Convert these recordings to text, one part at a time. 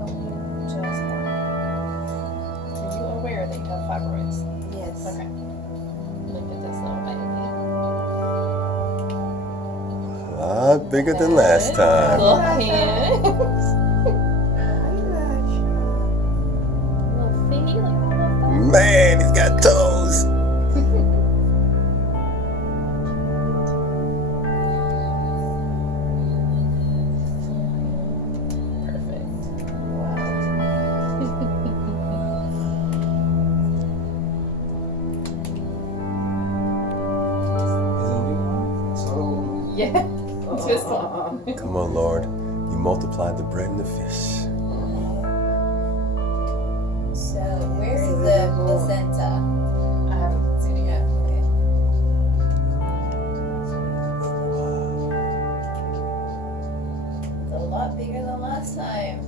only just one. Are you aware that you have fibroids? Yes. Okay. Look at this little baby. A lot bigger than last time. Little hands. Little feet, like little Man, he's got toes. Perfect. Yeah. Just one. Come on, Lord. You multiplied the bread and the fish. So, where is the placenta? I haven't seen it yet. It's a lot bigger than last time.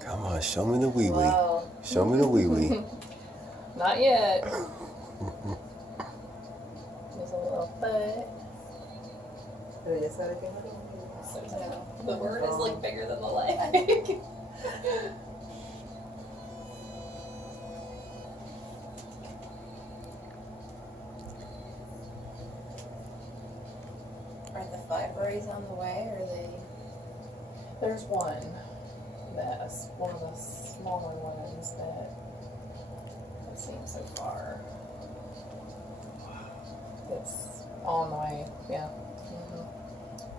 Come on, show me the wee wee. Wow. Show me the wee wee. Not yet. There's a little butt. The word is like bigger than the leg. Are the fibroids on the way, or are they? There's one that's one of the smaller ones that I've seen so far. It's on the way, yeah.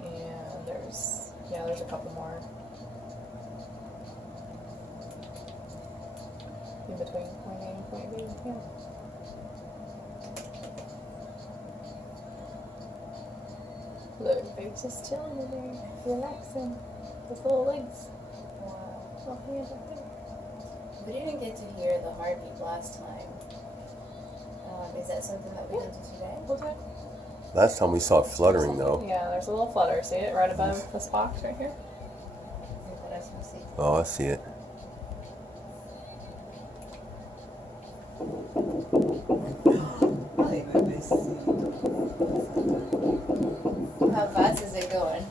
And there's a couple more in between point A and point B, yeah. Look, baby's just chilling in there, relaxing. Those little legs. Wow. Little hands right there. We didn't get to hear the heartbeat last time. Is that something that we can do today? We'll do it. Last time we saw it fluttering, though. Yeah, there's a little flutter. See it right above this box right here? But I can see. Oh, I see it. How fast is it going?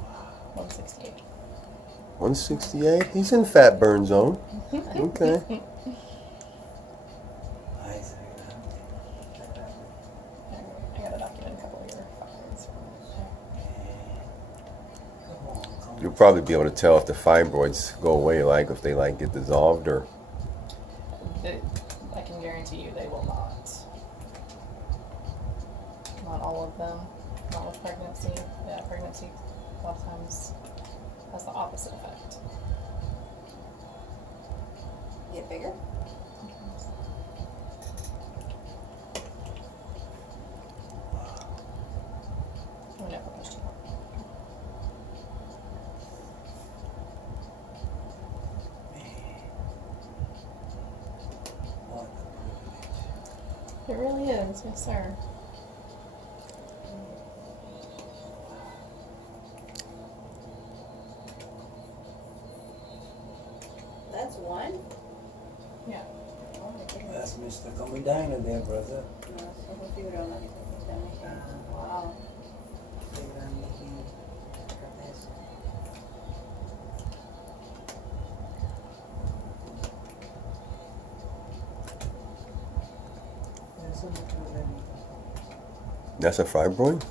Wow. 168. 168? He's in fat burn zone. Okay. I gotta document a couple of your fibroids. You'll probably be able to tell if the fibroids go away, like if they like get dissolved or. I can guarantee you they will not. Not all of them. Not with pregnancy. Yeah, pregnancy a lot of times has the opposite effect. Get bigger? We never pushed it up. It really is, yes sir. That's one? Yeah. Oh my goodness. That's Mr. Comedina there, brother. No, solo fibra, no, wow. That's a fibroid?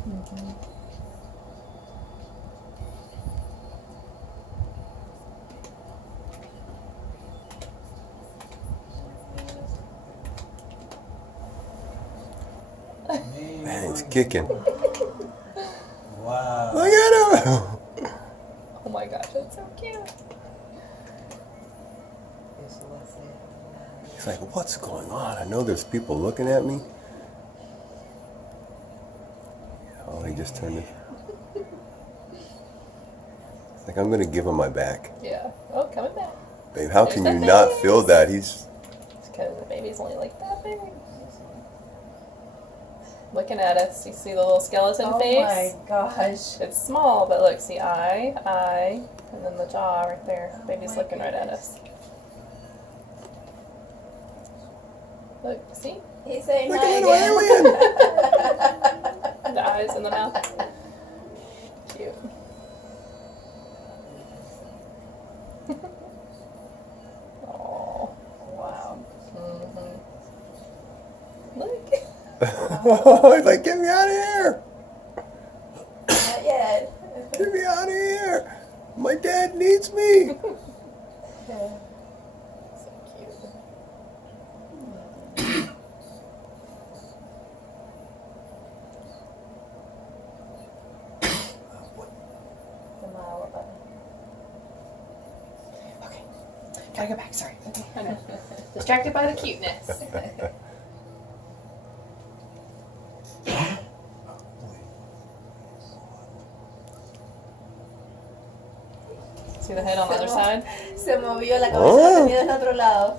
Man, it's kicking. Wow. Look at him! Oh my gosh, that's so cute. He's like, what's going on? I know there's people looking at me. Oh, he just turned it. It's like, I'm going to give him my back. Yeah. Oh, coming back. Babe, how There's can that you not face. feel that? He's. It's because the baby's only like that big. looking at us. You see the little skeleton Oh face? my gosh. It's small, but look, see eye, and then the jaw right there. Baby's my looking right at goodness. us. Look, see? He's saying Like hi a little again. alien. The eyes and the mouth. Cute. Oh, Wow. look. He's like, get me out of here! Not yet. Get me out of here! My dad needs me! So cute. Tomorrow, Okay. Gotta go back, sorry. I know. Distracted by the cuteness. See the head on the other side? Se movió la cabeza Oh. tenía del otro lado.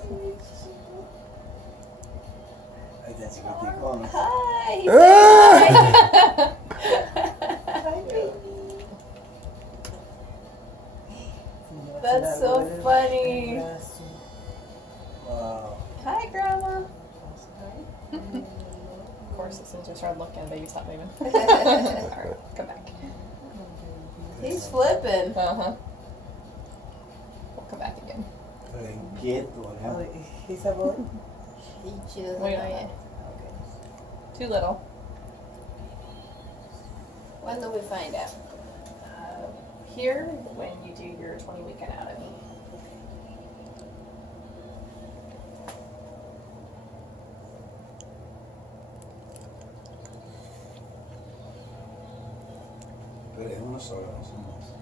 Ahí está chiquiticón. Hi. He's Ah! saying hi. That's so funny. Wow. Hi, Grandma. Of course, as soon as we started looking, the baby stopped moving. Alright, come back. He's flipping. Uh-huh. We'll come back again. Quieto, ¿no? She doesn't Wait know a yet. Too little. When do we find out? Here, when you do your 20-week anatomy. Pero es uno solo, no somos.